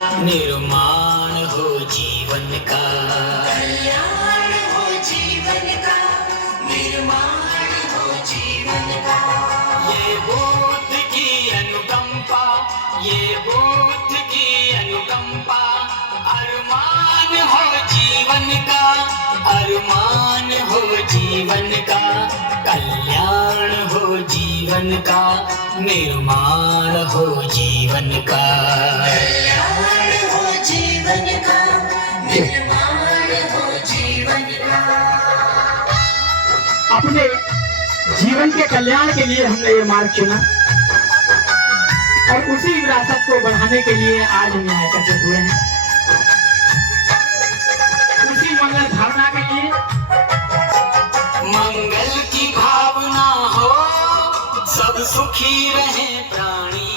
निर्माण हो जीवन का, कल्याण हो जीवन का, निर्माण हो जीवन का। ये बुद्ध की अनुकंपा, ये बुद्ध की अनुकंपा, अरमान हो जीवन का, अरमान हो जीवन का, कल्याण हो जीवन का, निर्माण हो जीवन का, कल्याण हो जीवन का, निर्माण हो जीवन का। अपने जीवन के कल्याण के लिए हमने ये मार्ग चुना और उसी विरासत को बढ़ाने के लिए आज हम यहाँ एकत्रित हुए हैं। उसी मंगल भावना के लिए, मंगल की भावना हो, सब सुखी रहे प्राणी,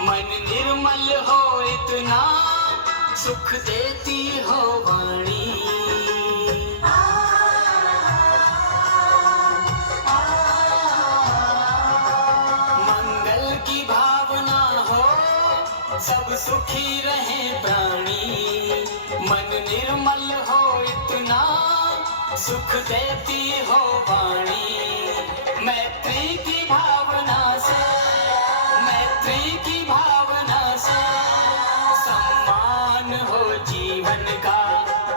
मन निर्मल हो इतना, सुख देती हो वाणी। मंगल की भावना हो, सब सुखी रहे प्राणी, मन निर्मल हो इतना, सुख देती हो वाणी। मैत्री की भावना से, मैत्री की भावना से, सम्मान हो जीवन का,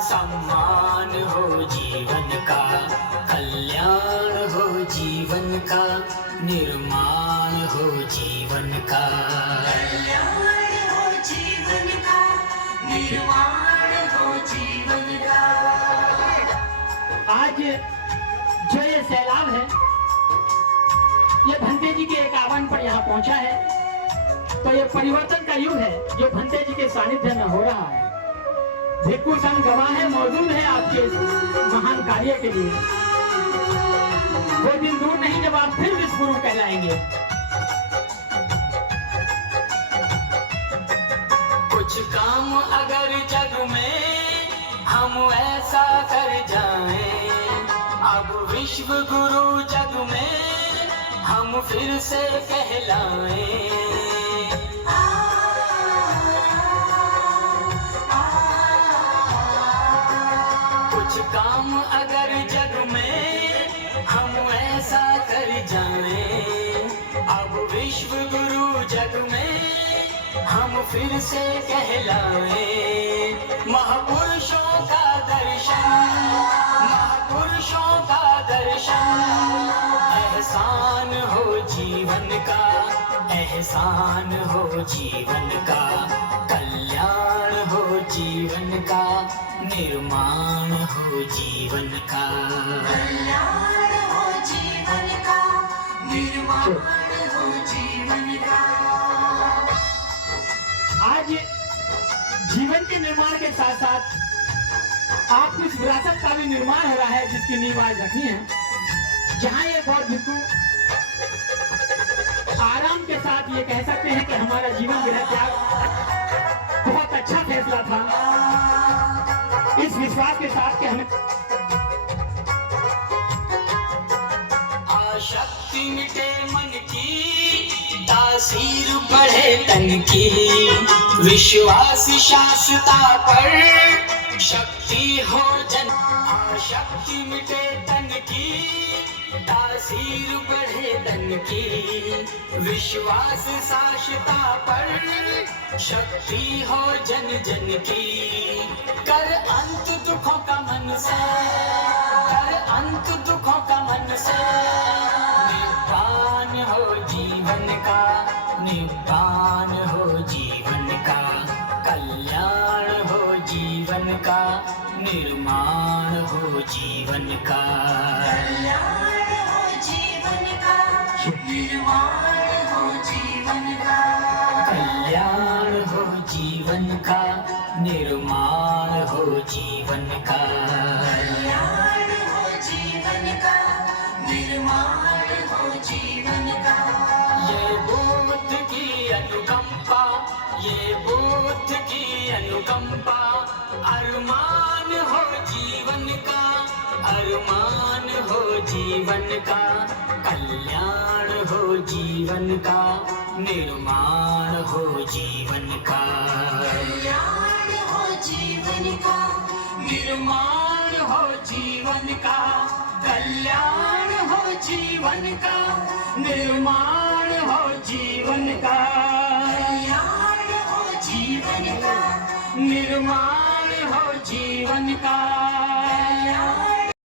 सम्मान हो जीवन का, कल्याण हो जीवन का, निर्माण हो जीवन का, कल्याण हो जीवन का, निर्माण हो जीवन का। आज जो ये सैलाब है, ये भंते जी के एक आह्वान पर यहाँ पहुंचा है, तो ये परिवर्तन का युग है जो भंते जी के सानिध्य में हो रहा है। भिक्खु संघ गवाह है, मौजूद है आपके इस महान कार्य के लिए। वो दिन दूर नहीं जब आप फिर विश्वगुरु कहलाएंगे। कुछ काम अगर जग में हम ऐसा कर जाएं, अब विश्व गुरु जग में हम फिर से कहलाएं। कुछ काम अगर जग में हम ऐसा कर जाएं, अब विश्व गुरु जग में हम फिर से कहलाएं। महापुरुषों का दर्शन, महापुरुषों का दर्शन, एहसान हो जीवन का, एहसान हो जीवन का, कल्याण हो जीवन का, निर्माण हो जीवन का, कल्याण हो जीवन का, निर्माण हो जीवन का। आज जीवन के निर्माण के साथ साथ आपको इस विरासत का भी निर्माण हो रहा है, जिसकी नींव आज रखनी है। जहाँ ये बौद्ध भिक्षु आराम के साथ ये कह सकते हैं कि हमारा जीवन गृह त्याग बहुत अच्छा फैसला था, इस विश्वास के साथ कि हमें आशक्ति मिटे मन की, तासीर बढ़े तन की, विश्वास शाश्वता पर शक्ति हो जन। आशक्ति मिटे तन की, तासीर बढ़े तन की, विश्वास शाश्वता पर शक्ति हो जन जन की। कर अंत दुखों का मन से, कर अंत दुखों का मन से, निब्बान हो जीवन का, निब्बान हो जीवन का, कल्याण हो जीवन का, निर्माण हो जीवन का, कल्याण हो जीवन का, निर्माण हो जीवन का। कल्याण हो जीवन का, निर्माण हो जीवन का, कल्याण हो जीवन का, निर्माण हो जीवन का। ये बुद्ध की अनुकंपा, ये बुद्ध की अनुकंपा, अरमान हो जीवन का, अरमान हो जीवन का, कल्याण हो जीवन का, निर्माण हो जीवन का, कल्याण हो जीवन का, निर्माण हो जीवन का, कल्याण हो जीवन का, निर्माण हो जीवन का, कल्याण हो जीवन का, निर्माण हो जीवन का, कल्याण